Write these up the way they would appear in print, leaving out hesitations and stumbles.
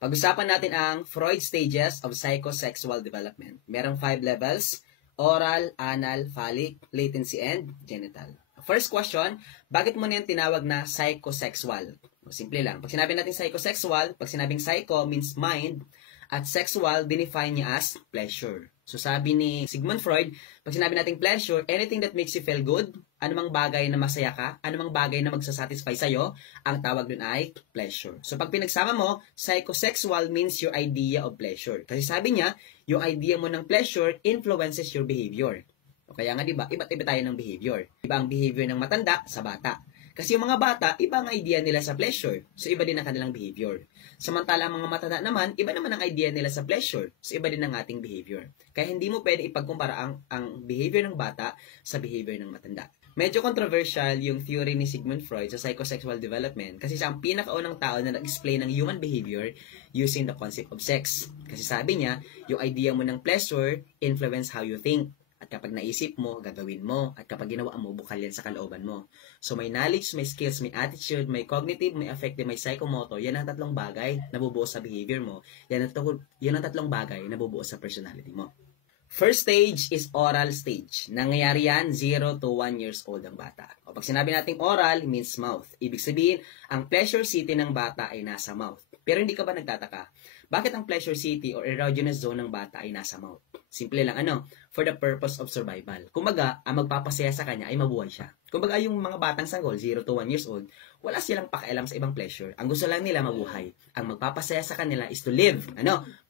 Pag-usapan natin ang Freud stages of psychosexual development. Merong 5 levels: oral, anal, phallic, latency, and genital. First question, bakit mo na yung tinawag na psychosexual? Simple lang. Pag sinabi natin psychosexual, pag sinabing psycho means mind, at sexual, define niya as pleasure. So sabi ni Sigmund Freud, pag sinabi natin pleasure, anything that makes you feel good, anumang bagay na masaya ka, anumang bagay na magsasatisfy sa'yo, ang tawag dun ay pleasure. So pag pinagsama mo, psychosexual means your idea of pleasure. Kasi sabi niya, yung idea mo ng pleasure influences your behavior. O kaya nga diba, iba't iba tayo ng behavior. Iba ang behavior ng matanda sa bata. Kasi yung mga bata, iba ang idea nila sa pleasure. So, iba din ang kanilang behavior. Samantala, ang mga matanda naman, iba naman ang idea nila sa pleasure. So, iba din ang ating behavior. Kaya hindi mo pwede ipagkumpara ang behavior ng bata sa behavior ng matanda. Medyo controversial yung theory ni Sigmund Freud sa psychosexual development kasi siya ang pinakaunang tao na nag-explain ng human behavior using the concept of sex. Kasi sabi niya, yung idea mo ng pleasure influence how you think. At kapag naisip mo, gagawin mo. At kapag ginawa mo, bukal yan sa kalooban mo. So, may knowledge, may skills, may attitude, may cognitive, may affective, may psychomotor. Yan ang tatlong bagay na bubuo sa behavior mo. Yan ang tatlong bagay na bubuo sa personality mo. First stage is oral stage. Nangyayari yan 0 to 1 years old ang bata. O pag sinabi nating oral, means mouth. Ibig sabihin, ang pleasure city ng bata ay nasa mouth. Pero hindi ka ba nagtataka? Bakit ang pleasure city or erogenous zone ng bata ay nasa mouth? Simple lang, for the purpose of survival. Kumbaga, ang magpapasaya sa kanya ay mabuhay siya. Kumbaga, yung mga batang sanggol, 0 to 1 years old, wala silang pakialam sa ibang pleasure. Ang gusto lang nila, mabuhay. Ang magpapasaya sa kanila is to live,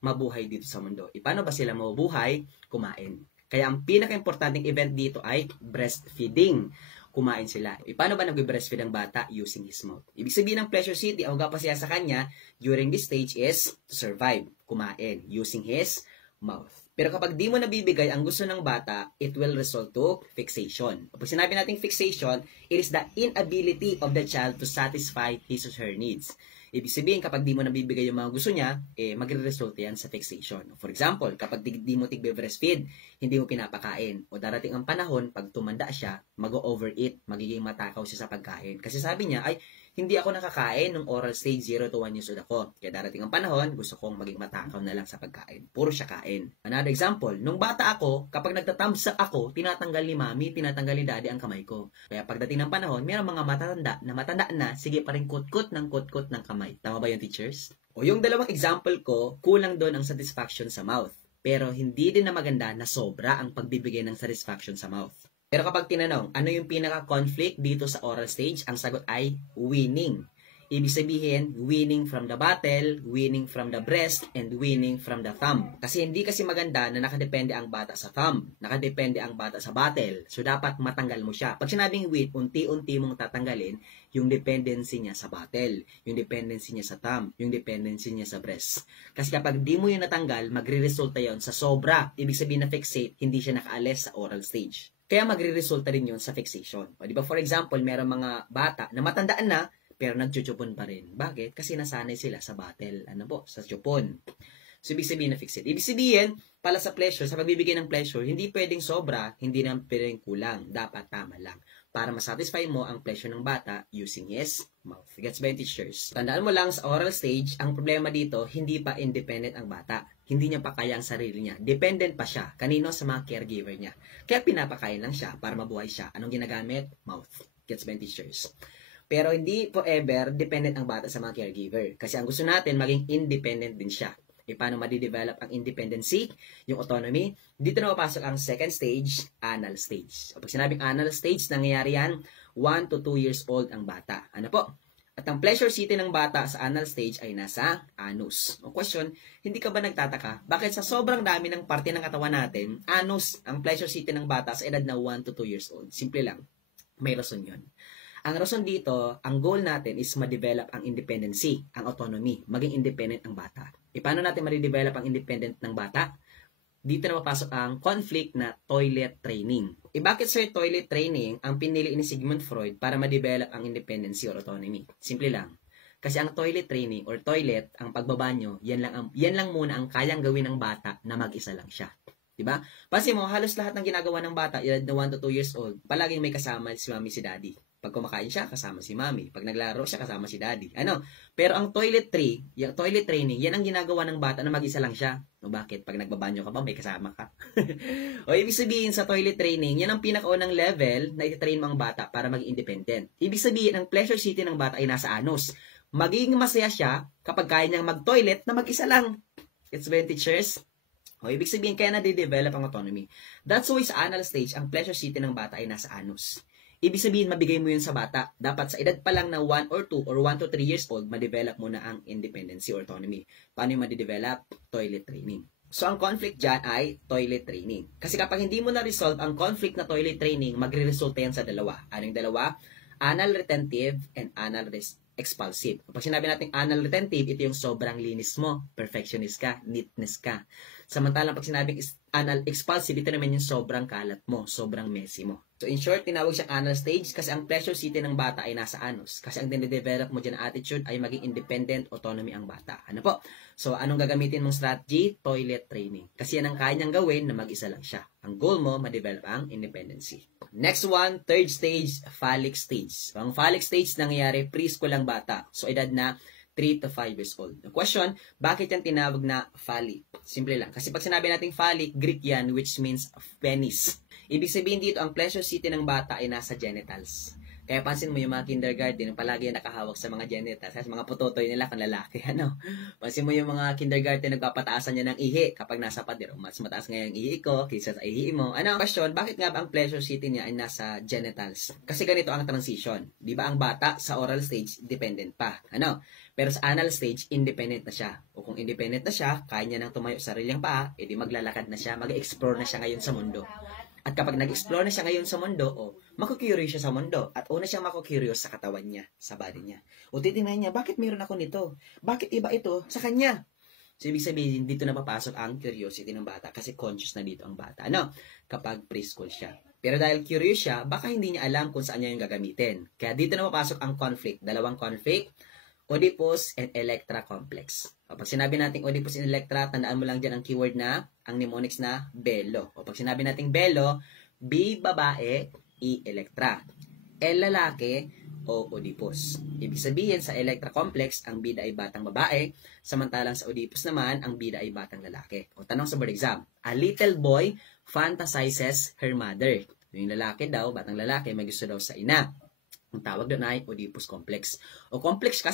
mabuhay dito sa mundo. Paano ba sila mabubuhay? Kumain. Kaya ang pinaka-importanting event dito ay breastfeeding. Kumain sila. Paano ba nag-breastfeed ang bata? Using his mouth. Ibig sabihin ng pleasure city, ang magpapasaya sa kanya during this stage is to survive. Kumain. Using his mouth. Pero kapag di mo nabibigay ang gusto ng bata, it will result to fixation. Pag sinabi natin fixation, it is the inability of the child to satisfy his or her needs. Ibig sabihin, kapag di mo nabibigay yung mga gusto niya, magre-result yan sa fixation. For example, kapag di mo tigbe-breastfeed, hindi mo pinapakain, o darating ang panahon, pag tumanda siya, mag-overeat, magiging matakaw siya sa pagkain. Kasi sabi niya, ay, hindi ako nakakain nung oral stage 0 to 1 years old ako. Kaya darating ang panahon, gusto kong maging matakaw na lang sa pagkain. Puro siya kain. Another example, nung bata ako, kapag nagtatthumbs up ako, tinatanggal ni mami, tinatanggal ni daddy ang kamay ko. Kaya pagdating ng panahon, mayroong mga matanda na, sige pa rin kutkot ng kamay. Tama ba yung teachers? O yung dalawang example ko, kulang doon ang satisfaction sa mouth. Pero hindi din na maganda na sobra ang pagbibigay ng satisfaction sa mouth. Pero kapag tinanong, ano yung pinaka-conflict dito sa oral stage? Ang sagot ay winning. Ibig sabihin, winning from the battle, winning from the breast, and winning from the thumb. Kasi hindi kasi maganda na nakadepende ang bata sa thumb. Nakadepende ang bata sa battle. So, dapat matanggal mo siya. Pag sinabing win, unti-unti mong tatanggalin yung dependency niya sa battle, yung dependency niya sa thumb, yung dependency niya sa breast. Kasi kapag di mo yun natanggal, magre-resulta yon sa sobra. Ibig sabihin na fixate, hindi siya nakaalis sa oral stage. Kaya magre-resulta rin yun sa fixation. O, di ba, for example, meron mga bata na matandaan na, pero nagchuchupon pa rin. Bakit? Kasi nasanay sila sa battle. Sa chupon. So, ibig sabihin na fixate. Ibig sabihin, pala sa pleasure, sa pagbibigay ng pleasure, hindi pwedeng sobra, hindi na pwedeng kulang. Dapat tama lang. Para masatisfy mo ang pleasure ng bata using his mouth. Gets ba yung teachers? Tandaan mo lang sa oral stage, ang problema dito, hindi pa independent ang bata. Hindi niya pa kaya ang sarili niya. Dependent pa siya. Kanino? Sa mga caregiver niya. Kaya pinapakain lang siya para mabuhay siya. Anong ginagamit? Mouth. Gets ba yung teachers? Pero hindi forever dependent ang bata sa mga caregiver. Kasi ang gusto natin, maging independent din siya. Paano madidevelop ang independency, yung autonomy? Dito na papasok ang second stage, anal stage. Pag sinabing anal stage, nangyayari yan, 1 to 2 years old ang bata. Ano po? At ang pleasure city ng bata sa anal stage ay nasa anus. O question, hindi ka ba nagtataka? Bakit sa sobrang dami ng parte ng katawan natin, anus ang pleasure city ng bata sa edad na 1 to 2 years old? Simple lang. May rason yun. Ang rason dito, ang goal natin is ma-develop ang independency, ang autonomy, maging independent ang bata. Paano natin ma-develop ang independent ng bata? Dito na mapasok ang conflict na toilet training. Bakit sir toilet training ang pinili ni Sigmund Freud para ma-develop ang independency or autonomy? Simple lang. Kasi ang toilet training or toilet, ang pagbabanyo, yan lang muna ang kayang gawin ng bata na mag-isa lang siya. Diba? Pansin mo, halos lahat ng ginagawa ng bata, edad na 1 to 2 years old, palaging may kasama si mami si daddy. Pag kumakain siya, kasama si mommy. Pag naglaro siya, kasama si daddy. Ano? Pero ang toiletry, yung toilet training, yan ang ginagawa ng bata na mag-isa lang siya. No, bakit? Pag nagbabanyo ka ba, may kasama ka. O ibig sabihin sa toilet training, yan ang pinakaunang level na ititrain mo ang bata para maging independent. Ibig sabihin, ang pleasure city ng bata ay nasa anus. Magiging masaya siya kapag kaya niyang mag-toilet na mag-isa lang. It's when teachers. O ibig sabihin, kaya na-develop ang autonomy. That's why sa anal stage, ang pleasure city ng bata ay nasa anus. Ibig sabihin, mabigay mo yun sa bata. Dapat sa edad pa lang na 1 or 2 or 1 to 3 years old, ma-develop mo na ang independency or autonomy. Paano yung ma-develop? Toilet training. So, ang conflict dyan ay toilet training. Kasi kapag hindi mo na-resolve ang conflict na toilet training, magre-resulta yan sa dalawa. Anong dalawa? Anal retentive and anal expulsive. Kapag sinabi natin anal retentive, ito yung sobrang linis mo, perfectionist ka, neatness ka. Samantalang pag sinabing anal expulsive, ito naman yung sobrang kalat mo, sobrang messy mo. So in short, tinawag siyang anal stage kasi ang pleasure city ng bata ay nasa anus. Kasi ang dinidevelop mo dyan na attitude ay maging independent, autonomy ang bata. Ano po? So anong gagamitin mong strategy? Toilet training. Kasi yan ang kaya niyang gawin na mag-isa lang siya. Ang goal mo, ma-develop ang independency. Next one, third stage, phallic stage. So, ang phallic stage nangyayari preschool ang bata. So edad na 3 to 5 years old. The question, bakit yan tinawag na phallic? Simple lang. Kasi pag sinabi natin phallic, Greek yan, which means penis. Ibig sabihin dito, ang pleasure city ng bata ay nasa genitals. Kaya pansin mo yung mga kindergarten, palagi yung nakahawak sa mga genitals, sa mga putotoy nila kung lalaki. Ano? Pansin mo yung mga kindergarten, nagpapataasan niya ng ihi kapag nasa pader. Mas mataas nga yung ihi ko kaysa sa ihi mo. Ano? Question, bakit nga ba ang pleasure city niya ay nasa genitals? Kasi ganito ang transition. Di ba ang bata sa oral stage, dependent pa. Ano? Pero sa anal stage, independent na siya. O kung independent na siya, kaya niya nang tumayo sa sariling paa, edi maglalakad na siya, mag-explore na siya ngayon sa mundo. At kapag nag-explore na siya ngayon sa mundo, maku-curious siya sa mundo. At una siyang maku-curious sa katawan niya, sa body niya. O titingnan niya, bakit meron ako nito? Bakit iba ito sa kanya? So, ibig sabihin, dito na papasok ang curiosity ng bata kasi conscious na dito ang bata. Ano? Kapag preschool siya. Pero dahil curious siya, baka hindi niya alam kung saan niya yung gagamitin. Kaya dito na papasok ang conflict. Dalawang conflict, Oedipus and Electra complex. O pag sinabi natin Oedipus and Electra, tandaan mo lang dyan ang keyword na, ang mnemonics na belo. O pag sinabi natin belo, B babae, E Electra. L lalaki, O Oedipus. Ibig sabihin sa Electra complex, ang bida ay batang babae, samantalang sa Oedipus naman, ang bida ay batang lalaki. O tanong sa board exam, a little boy fantasizes her mother. Yung lalaki daw, batang lalaki, may gusto daw sa ina. Ang tawag doon ay Oedipus complex. O complex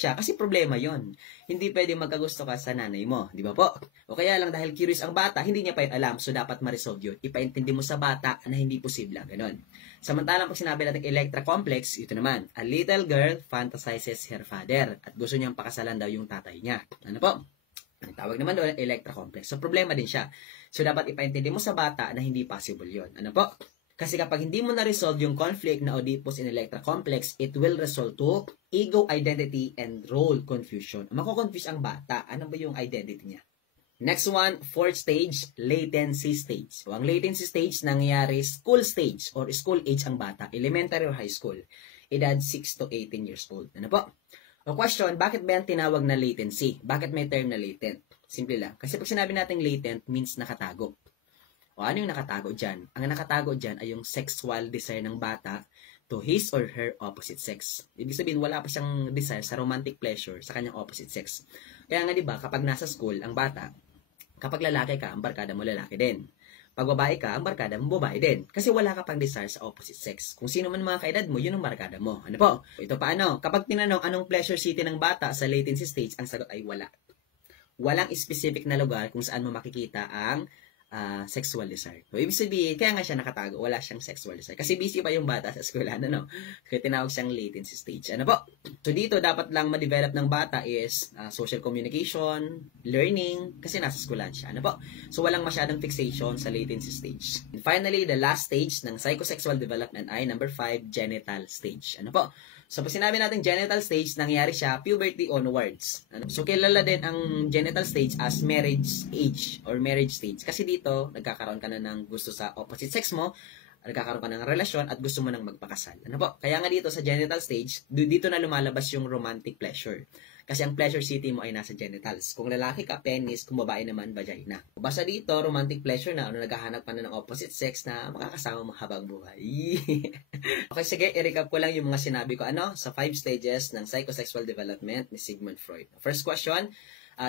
siya kasi problema yon. Hindi pwede magkagusto ka sa nanay mo, di ba po? O kaya lang dahil curious ang bata, hindi niya pa yun alam, so dapat ma-resolve yun. Ipaintindi mo sa bata na hindi posible, ganon. Samantalang pag sinabi natin Electra complex, ito naman, a little girl fantasizes her father at gusto niyang pakasalan daw yung tatay niya. Ano po? Ang tawag naman doon, Electra complex. So problema din siya. So dapat ipaintindi mo sa bata na hindi possible yon. Ano po? Kasi kapag hindi mo na-resolve yung conflict na Oedipus and Electra complex, it will result to ego identity and role confusion. Mako-confuse ang bata. Ano ba yung identity niya? Next one, fourth stage, latency stage. So, ang latency stage nangyayari school stage or school age ang bata, elementary or high school. Edad 6 to 18 years old. Ano po? O question, bakit ba yan tinawag na latency? Bakit may term na latent? Simple lang. Kasi pag sinabi natin latent means nakatago. O ano yung nakatago dyan? Ang nakatago dyan ay yung sexual desire ng bata to his or her opposite sex. Ibig sabihin, wala pa siyang desire sa romantic pleasure sa kanyang opposite sex. Kaya nga diba, kapag nasa school, ang bata, kapag lalaki ka, ang barkada mo lalaki din. Pag babae ka, ang barkada mo babae din. Kasi wala ka pang desire sa opposite sex. Kung sino man mga kaedad mo, yun ang barkada mo. Ano po? Ito paano? Kapag tinanong anong pleasure city ng bata sa latency stage, ang sagot ay wala. Walang specific na lugar kung saan mo makikita ang sexual desire. So, ibig sabihin, kaya nga siya nakatago, wala siyang sexual desire. Kasi busy pa yung bata sa eskwela, no? Kaya tinawag siyang latency stage. Ano po? So, dito, dapat lang ma-develop ng bata is social communication, learning, kasi nasa eskwelahan siya. Ano po? So, walang masyadong fixation sa latency stage. And finally, the last stage ng psychosexual development ay number 5, genital stage. Ano po? So, pag sinabi natin genital stage, nangyari siya puberty onwards. So, kilala din ang genital stage as marriage age or marriage stage. Kasi dito, nagkakaroon ka na ng gusto sa opposite sex mo, nagkakaroon ka ng relasyon, at gusto mo nang magpakasal. Ano po? Kaya nga dito sa genital stage, dito na lumalabas yung romantic pleasure. Kasi ang pleasure city mo ay nasa genitals. Kung lalaki ka, penis. Kung babae naman, vagina. Basta dito, romantic pleasure na, naghahanap ka na ng opposite sex na makakasama mo habang buhay. Okay, sige, i-recap ko lang yung mga sinabi ko, sa 5 stages ng psychosexual development ni Sigmund Freud. First question,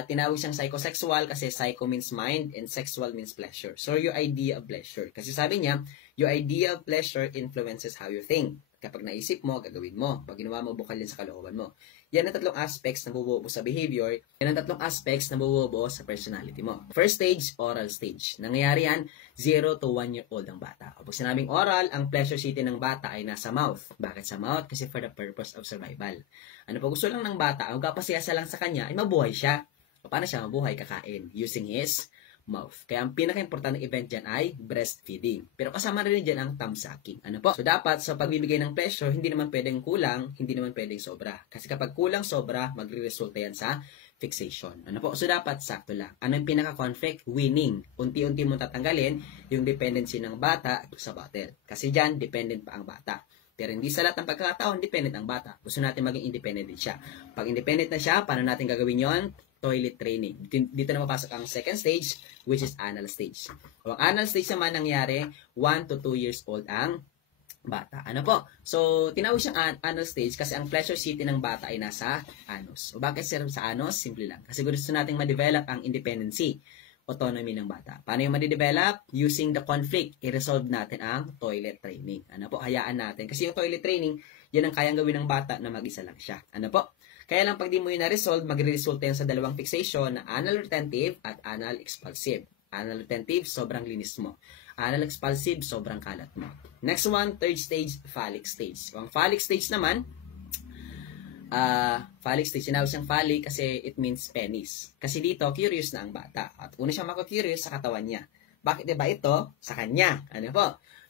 tinawag siyang psychosexual kasi psycho means mind and sexual means pleasure. So, your idea of pleasure. Kasi sabi niya, your idea of pleasure influences how you think. Kapag naisip mo, gagawin mo. Pag ginawa mo, bukal yan sa kalooban mo. Yan ang tatlong aspects na bubuo sa behavior. Yan ang tatlong aspects na bubuo sa personality mo. First stage, oral stage. Nangyayari yan, 0 to 1 year old ang bata. Kapag sinabing oral, ang pleasure city ng bata ay nasa mouth. Bakit sa mouth? Kasi for the purpose of survival. Pag gusto lang ng bata, ang kapasiyasa lang sa kanya, ay mabuhay siya. Paano siya mabuhay? Kakain. Using his mouth. Kaya ang pinaka-importante event dyan ay breastfeeding. Pero kasama rin dyan ang thumb sucking. So dapat sa pagbibigay ng pleasure, hindi naman pwedeng kulang, hindi naman pwedeng sobra. Kasi kapag kulang sobra, magre-resulta yan sa fixation. So dapat sakto lang. Ano yung pinaka-conflict? Winning. Unti-unti mo tatanggalin yung dependency ng bata sa bottle. Kasi dyan, dependent pa ang bata. Pero hindi sa lahat ng pagkakataon, dependent ang bata. Gusto natin maging independent din siya. Pag independent na siya, paano natin gagawin yon? Toilet training. Dito na mapasok ang second stage, which is anal stage. Ang anal stage naman nangyari, 1 to 2 years old ang bata. So, tinawag siyang anal stage kasi ang pleasure city ng bata ay nasa anus. Bakit sa anus? Simple lang. Kasi gusto nating ma-develop ang independency, autonomy ng bata. Paano yung ma-develop? Using the conflict, i-resolve natin ang toilet training. Hayaan natin. Kasi yung toilet training, yan ang kayang gawin ng bata na mag-isa lang siya. Kaya lang pag di mo yun na-resolve, magre-resulta yan sa dalawang fixation na anal retentive at anal expulsive. Anal retentive, sobrang linis mo. Anal expulsive, sobrang kalat mo. Next one, third stage, phallic stage. Ang phallic stage naman, phallic stage, sinawag siyang phallic kasi it means penis. Kasi dito, curious na ang bata. At una siyang mako-curious sa katawan niya. Bakit diba ito? Sa kanya.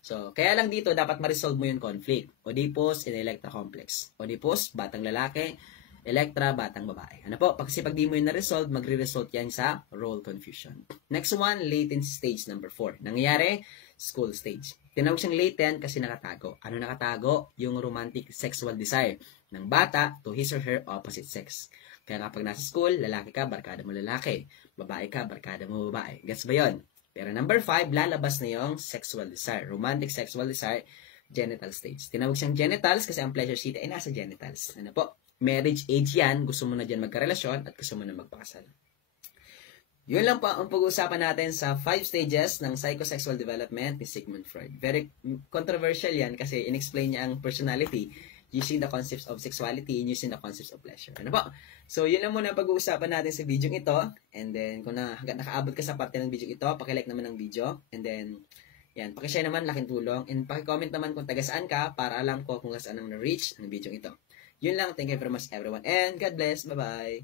So, kaya lang dito, dapat ma-resolve mo yung conflict. Oedipus and Electra complex. Oedipus, batang lalaki. Electra, batang babae. Kasi pag di mo yun na-resolve, magre-result yan sa role confusion. Next one, latent stage number 4. Nangyayari, school stage. Tinawag siyang latent kasi nakatago. Ano nakatago? Yung romantic sexual desire ng bata to his or her opposite sex. Kaya kapag nasa school, lalaki ka, barkada mo lalaki. Babae ka, barkada mo babae. Gets ba yun? Pero number 5, lalabas na yung sexual desire. Romantic sexual desire, genital stage. Tinawag siyang genitals kasi ang pleasure city ay nasa genitals. Marriage age yan, gusto mo na dyan magkarelasyon at gusto mo na magpakasal. Yun lang po ang pag-uusapan natin sa 5 stages ng psychosexual development ni Sigmund Freud. Very controversial yan kasi in-explain niya ang personality using the concepts of sexuality and using the concepts of pleasure. So, yun lang muna pag-uusapan natin sa video ito. And then, kung hanggang nakaabot ka sa parte ng video ito, pakilike naman ng video. And then, yan, pakishare naman, laking tulong. And pakicomment naman kung taga saan ka para alam ko kung saan ang na-reach ng video ito. Yun lang. Thank you very much everyone. And God bless. Bye-bye.